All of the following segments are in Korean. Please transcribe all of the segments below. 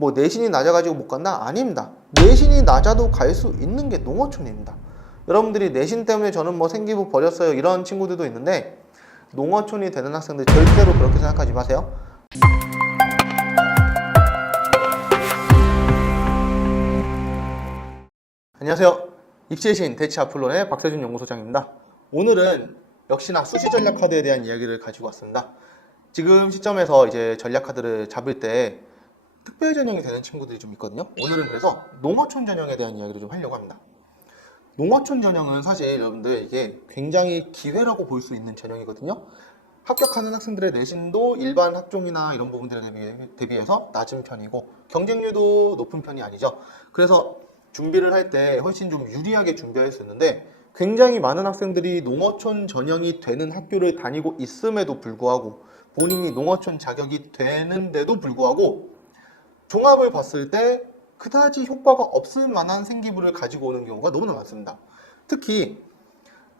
뭐 내신이 낮아가지고 못 간다? 아닙니다. 내신이 낮아도 갈 수 있는 게 농어촌입니다. 여러분들이 내신 때문에 저는 뭐 생기부 버렸어요 이런 친구들도 있는데 농어촌이 되는 학생들 절대로 그렇게 생각하지 마세요. 안녕하세요. 입시의 신 대치 아플론의 박세준 연구소장입니다. 오늘은 역시나 수시 전략 카드에 대한 이야기를 가지고 왔습니다. 지금 시점에서 이제 전략 카드를 잡을 때 특별 전형이 되는 친구들이 좀 있거든요. 오늘은 그래서 농어촌 전형에 대한 이야기를 좀 하려고 합니다. 농어촌 전형은 사실 여러분들 이게 굉장히 기회라고 볼 수 있는 전형이거든요. 합격하는 학생들의 내신도 일반 학종이나 이런 부분들에 대비해서 낮은 편이고 경쟁률도 높은 편이 아니죠. 그래서 준비를 할 때 훨씬 좀 유리하게 준비할 수 있는데 굉장히 많은 학생들이 농어촌 전형이 되는 학교를 다니고 있음에도 불구하고 본인이 농어촌 자격이 되는데도 불구하고 종합을 봤을 때 그다지 효과가 없을 만한 생기부를 가지고 오는 경우가 너무나 많습니다. 특히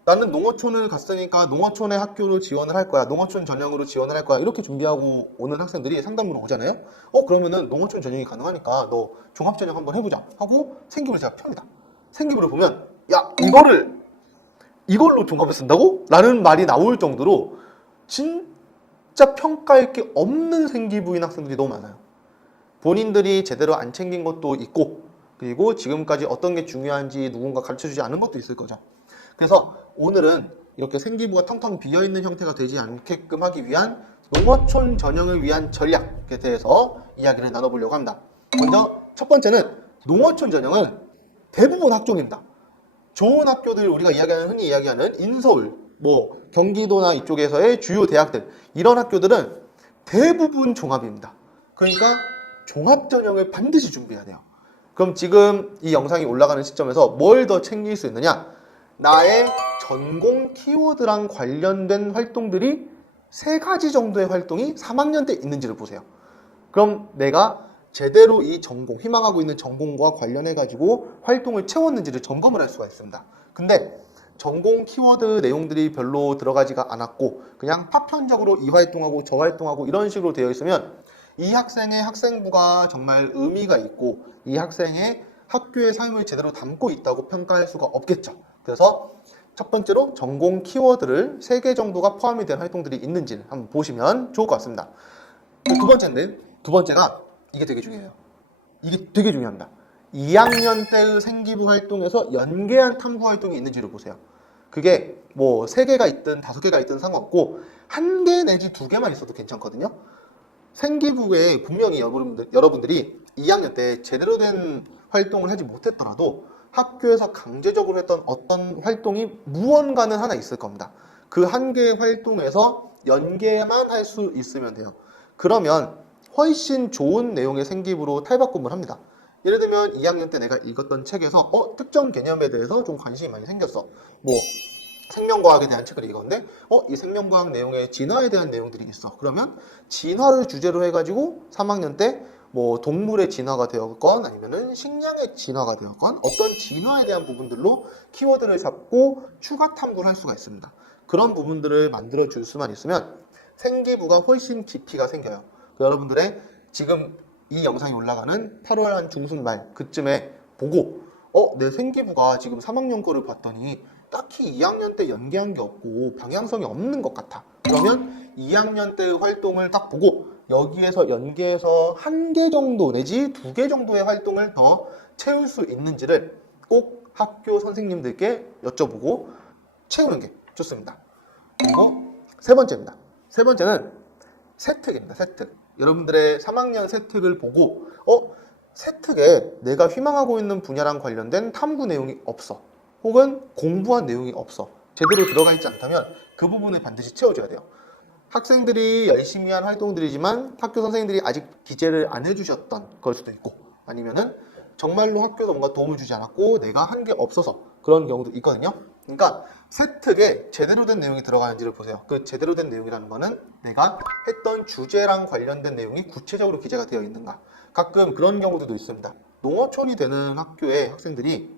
나는 농어촌을 갔으니까 농어촌의 학교로 지원을 할 거야. 농어촌 전형으로 지원을 할 거야. 이렇게 준비하고 오는 학생들이 상담으로 오잖아요. 그러면은 농어촌 전형이 가능하니까 너 종합전형 한번 해보자 하고 생기부를 제가 펴니다. 생기부를 보면 야 이걸로 종합을 쓴다고? 라는 말이 나올 정도로 진짜 평가할 게 없는 생기부인 학생들이 너무 많아요. 본인들이 제대로 안 챙긴 것도 있고 그리고 지금까지 어떤 게 중요한지 누군가 가르쳐주지 않은 것도 있을 거죠. 그래서 오늘은 이렇게 생기부가 텅텅 비어있는 형태가 되지 않게끔 하기 위한 농어촌 전형을 위한 전략에 대해서 이야기를 나눠보려고 합니다. 먼저 첫 번째는 농어촌 전형은 대부분 학종입니다. 좋은 학교들 우리가 흔히 이야기하는 인서울, 뭐 경기도나 이쪽에서의 주요 대학들 이런 학교들은 대부분 종합입니다. 그러니까 종합 전형을 반드시 준비해야 돼요. 그럼 지금 이 영상이 올라가는 시점에서 뭘 더 챙길 수 있느냐? 나의 전공 키워드랑 관련된 활동들이 3가지 정도의 활동이 3학년 때 있는지를 보세요. 그럼 내가 제대로 이 전공, 희망하고 있는 전공과 관련해 가지고 활동을 채웠는지를 점검을 할 수가 있습니다. 근데 전공 키워드 내용들이 별로 들어가지가 않았고 그냥 파편적으로 이 활동하고 저 활동하고 이런 식으로 되어 있으면 이 학생의 학생부가 정말 의미가 있고 이 학생의 학교의 삶을 제대로 담고 있다고 평가할 수가 없겠죠. 그래서 첫 번째로 전공 키워드를 3개 정도가 포함이 된 활동들이 있는지를 한번 보시면 좋을 것 같습니다. 두 번째가 이게 되게 중요해요. 이게 되게 중요합니다. 2학년 때의 생기부 활동에서 연계한 탐구 활동이 있는지를 보세요. 그게 뭐 3개가 있든 5개가 있든 상관없고 1개 내지 2개만 있어도 괜찮거든요. 생기부에 분명히 여러분들이 2학년 때 제대로 된 활동을 하지 못했더라도 학교에서 강제적으로 했던 어떤 활동이 무언가는 하나 있을 겁니다. 그 1개의 활동에서 연계만 할 수 있으면 돼요. 그러면 훨씬 좋은 내용의 생기부로 탈바꿈을 합니다. 예를 들면 2학년 때 내가 읽었던 책에서 특정 개념에 대해서 좀 관심이 많이 생겼어. 뭐 생명과학에 대한 책을 읽었는데 이 생명과학 내용에 진화에 대한 내용들이 있어. 그러면 진화를 주제로 해가지고 3학년 때 뭐 동물의 진화가 되었건 아니면은 식량의 진화가 되었건 어떤 진화에 대한 부분들로 키워드를 잡고 추가 탐구를 할 수가 있습니다. 그런 부분들을 만들어 줄 수만 있으면 생기부가 훨씬 깊이가 생겨요. 여러분들의 지금 이 영상이 올라가는 8월 한 중순 말 그쯤에 보고 내 생기부가 지금 3학년 거를 봤더니 딱히 2학년 때 연계한 게 없고 방향성이 없는 것 같아. 그러면 2학년 때의 활동을 딱 보고 여기에서 연계해서 1개 정도 내지 2개 정도의 활동을 더 채울 수 있는지를 꼭 학교 선생님들께 여쭤보고 채우는 게 좋습니다. 그리고 세 번째입니다. 세 번째는 세특입니다. 세특. 여러분들의 3학년 세특을 보고 세특에 내가 희망하고 있는 분야랑 관련된 탐구 내용이 없어. 혹은 공부한 내용이 없어. 제대로 들어가 있지 않다면 그 부분을 반드시 채워줘야 돼요. 학생들이 열심히 한 활동들이지만 학교 선생님들이 아직 기재를 안 해주셨던 걸 수도 있고 아니면은 정말로 학교에서 뭔가 도움을 주지 않았고 내가 한 게 없어서 그런 경우도 있거든요. 그러니까 세특에 제대로 된 내용이 들어가는지를 보세요. 그 제대로 된 내용이라는 거는 내가 했던 주제랑 관련된 내용이 구체적으로 기재가 되어 있는가. 가끔 그런 경우도 있습니다. 농어촌이 되는 학교의 학생들이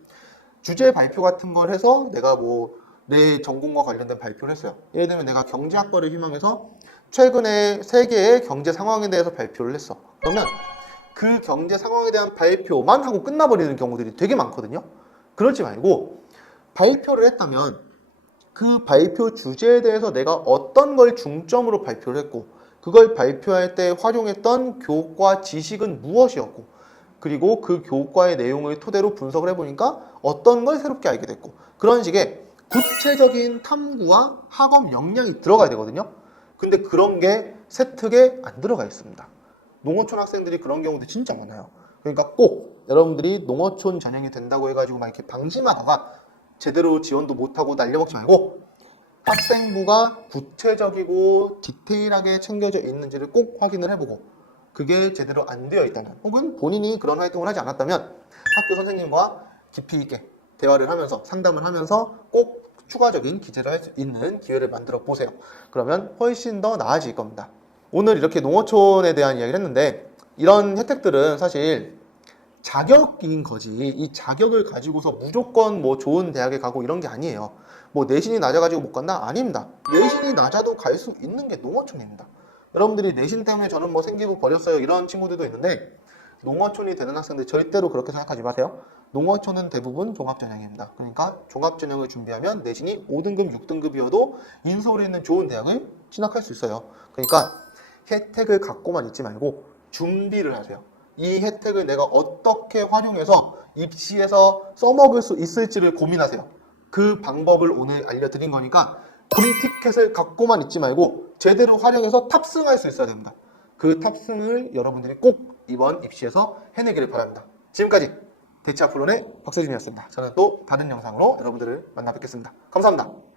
주제 발표 같은 걸 해서 내가 뭐 내 전공과 관련된 발표를 했어요. 예를 들면 내가 경제학과를 희망해서 최근에 세계의 경제 상황에 대해서 발표를 했어. 그러면 그 경제 상황에 대한 발표만 하고 끝나버리는 경우들이 되게 많거든요. 그러지 말고 발표를 했다면 그 발표 주제에 대해서 내가 어떤 걸 중점으로 발표를 했고 그걸 발표할 때 활용했던 교과 지식은 무엇이었고 그리고 그 교과의 내용을 토대로 분석을 해보니까 어떤 걸 새롭게 알게 됐고 그런 식의 구체적인 탐구와 학업 역량이 들어가야 되거든요. 근데 그런 게 세특에 안 들어가 있습니다. 농어촌 학생들이 그런 경우도 진짜 많아요. 그러니까 꼭 여러분들이 농어촌 전형이 된다고 해가지고 막 이렇게 방심하다가 제대로 지원도 못하고 날려먹지 말고 학생부가 구체적이고 디테일하게 챙겨져 있는지를 꼭 확인을 해보고 그게 제대로 안 되어 있다면 혹은 본인이 그런 활동을 하지 않았다면 학교 선생님과 깊이 있게 대화를 하면서 상담을 하면서 꼭 추가적인 기재를 할 수 있는 기회를 만들어 보세요. 그러면 훨씬 더 나아질 겁니다. 오늘 이렇게 농어촌에 대한 이야기를 했는데 이런 혜택들은 사실 자격인 거지 이 자격을 가지고서 무조건 뭐 좋은 대학에 가고 이런 게 아니에요. 뭐 내신이 낮아가지고 못 간다? 아닙니다. 내신이 낮아도 갈 수 있는 게 농어촌입니다. 여러분들이 내신 때문에 저는 뭐 생기고 버렸어요 이런 친구들도 있는데 농어촌이 되는 학생들 절대로 그렇게 생각하지 마세요. 농어촌은 대부분 종합전형입니다. 그러니까 종합전형을 준비하면 내신이 5등급, 6등급이어도 인서울에 있는 좋은 대학을 진학할 수 있어요. 그러니까 혜택을 갖고만 있지 말고 준비를 하세요. 이 혜택을 내가 어떻게 활용해서 입시에서 써먹을 수 있을지를 고민하세요. 그 방법을 오늘 알려드린 거니까 금티켓을 갖고만 있지 말고 제대로 활용해서 탑승할 수 있어야 됩니다. 그 탑승을 여러분들이 꼭 이번 입시에서 해내기를 바랍니다. 지금까지 대치아플론의 박세준이었습니다. 저는 또 다른 영상으로 여러분들을 만나 뵙겠습니다. 감사합니다.